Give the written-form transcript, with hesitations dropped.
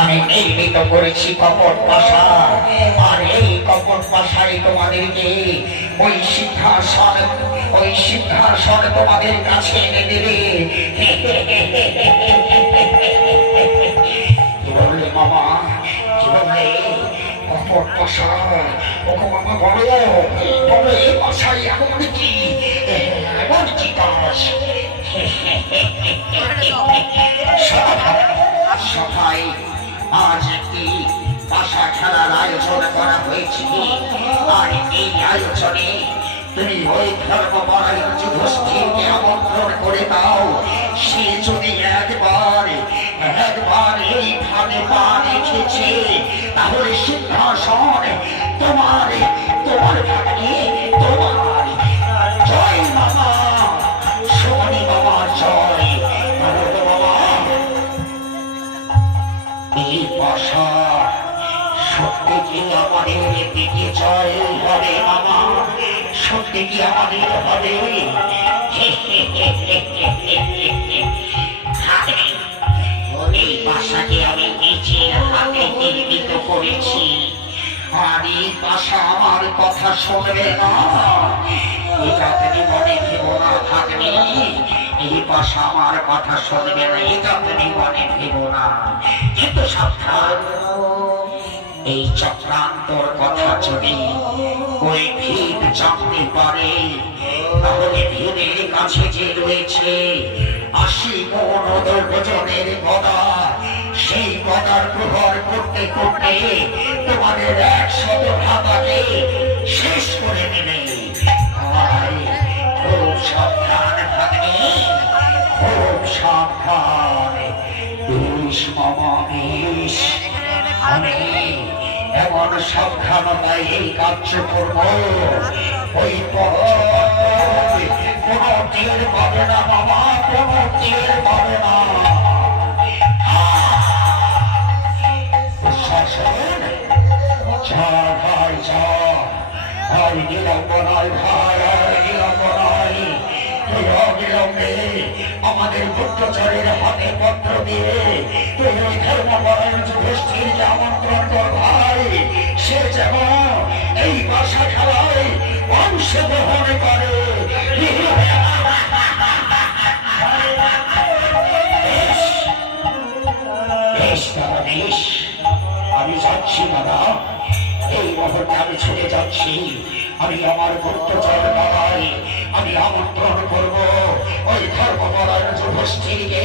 আমি নির্মিত করেছি কপট পাশা, আর এই কপট পাশায় তোমাদেরকে ওই সিংহাসন তোমাদের কাছে এনে দেবে। কি বললে মামা, কি বললে? কপট পাশা? ওকে মামা বলো, বলো এই পাশায় এমন কি, এমন কি কাজ? সভায় আজ একটি পাশা খেলার আয়োজন করা হয়েছে, আর এই আয়োজনে তুমি ওই ধর্মপরায়ণ যুধিষ্ঠিরকে আমন্ত্রণ করে দাও। সে যদি একবার এইভাবে পা রেখেছে, তাহলে সিংহাসন তোমার, তোমার ভাগ্যে তোমার। জয় মামা, শনি বাবা জয়। এই পাশা সত্যি কি আমাদের দিকে জয় হবে মামা? সত্যি কি আমাদের হবে? এই পাশাকে আমি নিজের হাতে নির্মিত করেছি, আর এই পাশা আমার কথা শুনবে না। এটা তুমি মনে ভেবো না ভাগ্নি, এই পাশা আমার কথা শুনবে না, এটা তুমি মনে ভেবো না। কিন্তু সাবধান, এই চক্রান্তর কথা যদি ওই ভীম জানতে পারে, তাহলে ভীমের কাছে যে রয়েছে ৮০ মণ ওজনের গদা, সেই গদার প্রহার করতে করতে তোমাদের ১০০ ভাতাকে শেষ করে দেবে। খুব সাবধান ভাগ্নি, খুব সাবধান। বেশ মামা বেশ, আমি এমন সাবধানতায় এই কার্য করব, ওই কোনো টের পাবে না বাবা, কোনো টের পাবে না। শাসন যা ভাই যা, আর বিলম্ব নয় ভাই, আর বিলম্ব নয়। তুই অবিলম্বে আমাদের গুপ্তচরের হাতে পত্র দিয়ে তুই ওই ধর্মপরায়ণ যুধিষ্ঠিরকে আমন্ত্রণ কর ভাই, সে যেন এই ভাষা খেলায় অংশগ্রহণ করে। আমি যাচ্ছি দাদা, এই মুহূর্তে আমি ছুটে যাচ্ছি। আমি আমার গুপ্তচর দাদাই আমি আমন্ত্রণ করবো ওই ধর্মপরায়ণ যুধিষ্ঠিরকে।